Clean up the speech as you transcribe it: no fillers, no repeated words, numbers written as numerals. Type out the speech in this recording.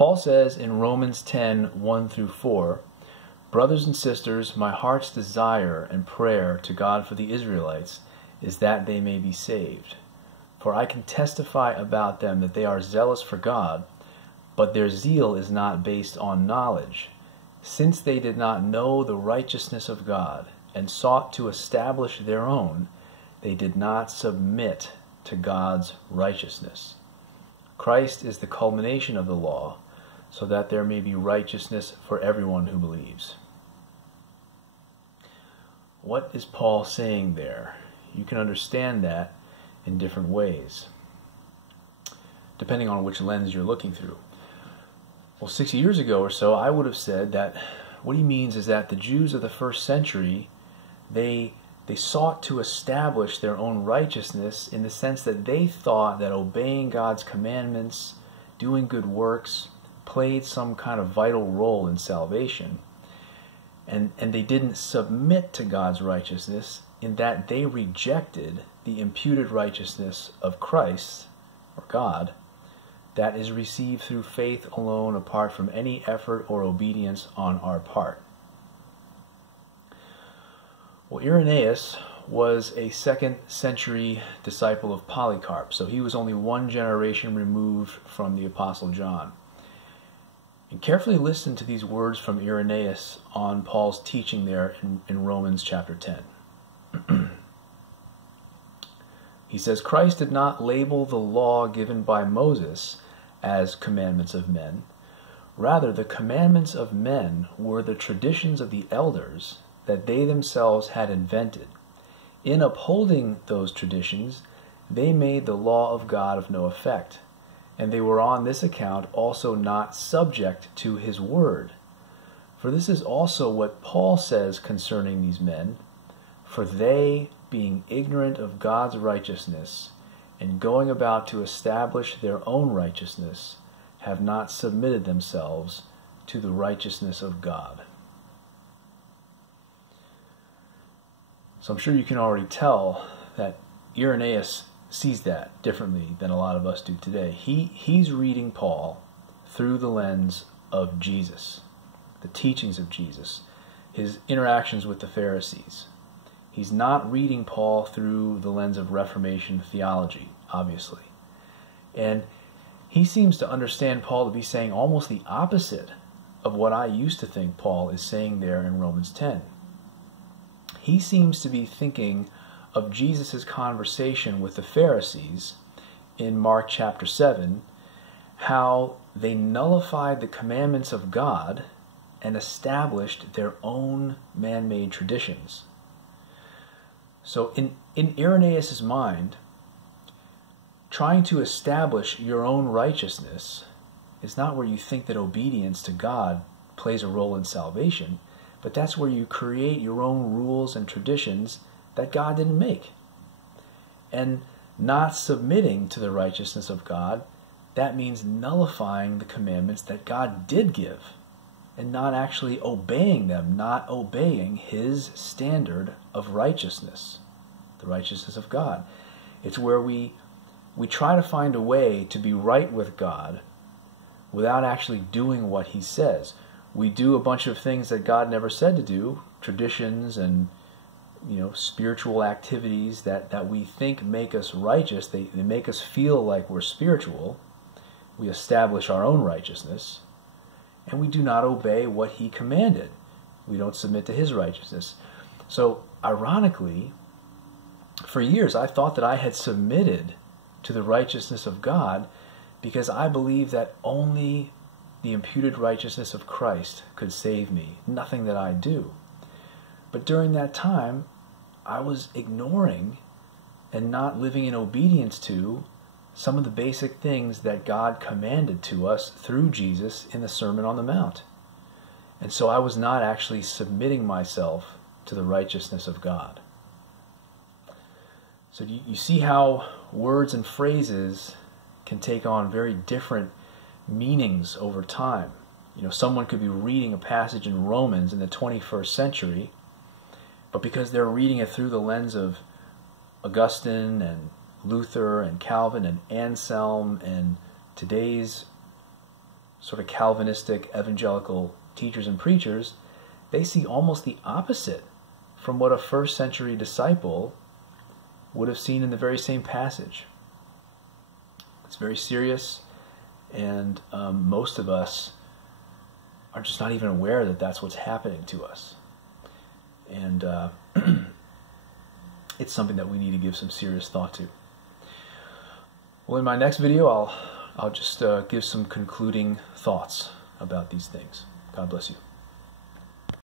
Paul says in Romans 10:1-4, "Brothers and sisters, my heart's desire and prayer to God for the Israelites is that they may be saved. For I can testify about them that they are zealous for God, but their zeal is not based on knowledge, since they did not know the righteousness of God and sought to establish their own, they did not submit to God's righteousness. Christ is the culmination of the law, so that there may be righteousness for everyone who believes." What is Paul saying there? You can understand that in different ways, depending on which lens you're looking through. Well, 60 years ago or so, I would have said that what he means is that the Jews of the first century, they sought to establish their own righteousness in the sense that they thought that obeying God's commandments, doing good works, played some kind of vital role in salvation. And they didn't submit to God's righteousness in that they rejected the imputed righteousness of Christ, or God, that is received through faith alone apart from any effort or obedience on our part. Well, Irenaeus was a 2nd century disciple of Polycarp, so he was only one generation removed from the Apostle John. And carefully listen to these words from Irenaeus on Paul's teaching there in Romans chapter 10. He says, "Christ did not label the law given by Moses as commandments of men. Rather, the commandments of men were the traditions of the elders that they themselves had invented. In upholding those traditions, they made the law of God of no effect, and they were on this account also not subject to his word. For this is also what Paul says concerning these men, for they, being ignorant of God's righteousness, and going about to establish their own righteousness, have not submitted themselves to the righteousness of God." So I'm sure you can already tell that Irenaeus sees that differently than a lot of us do today. He's reading Paul through the lens of Jesus, the teachings of Jesus, his interactions with the Pharisees. He's not reading Paul through the lens of Reformation theology, obviously. And he seems to understand Paul to be saying almost the opposite of what I used to think Paul is saying there in Romans 10. He seems to be thinking of Jesus' conversation with the Pharisees in Mark chapter 7, how they nullified the commandments of God and established their own man-made traditions. So in Irenaeus' mind, trying to establish your own righteousness is not where you think that obedience to God plays a role in salvation, but that's where you create your own rules and traditions that God didn't make. And not submitting to the righteousness of God, that means nullifying the commandments that God did give and not actually obeying them, not obeying his standard of righteousness, the righteousness of God. It's where we try to find a way to be right with God without actually doing what he says. We do a bunch of things that God never said to do, traditions and spiritual activities that we think make us righteous. They make us feel like we're spiritual. We establish our own righteousness, and we do not obey what he commanded. We don't submit to his righteousness. So, ironically, for years I thought that I had submitted to the righteousness of God because I believed that only the imputed righteousness of Christ could save me, nothing that I do. But during that time, I was ignoring and not living in obedience to some of the basic things that God commanded to us through Jesus in the Sermon on the Mount. And so I was not actually submitting myself to the righteousness of God. So you see how words and phrases can take on very different meanings over time. Someone could be reading a passage in Romans in the 21st century, but because they're reading it through the lens of Augustine and Luther and Calvin and Anselm and today's sort of Calvinistic evangelical teachers and preachers, they see almost the opposite from what a first century disciple would have seen in the very same passage. It's very serious, and most of us are just not even aware that that's what's happening to us. And it's something that we need to give some serious thought to. Well, in my next video, I'll just give some concluding thoughts about these things. God bless you.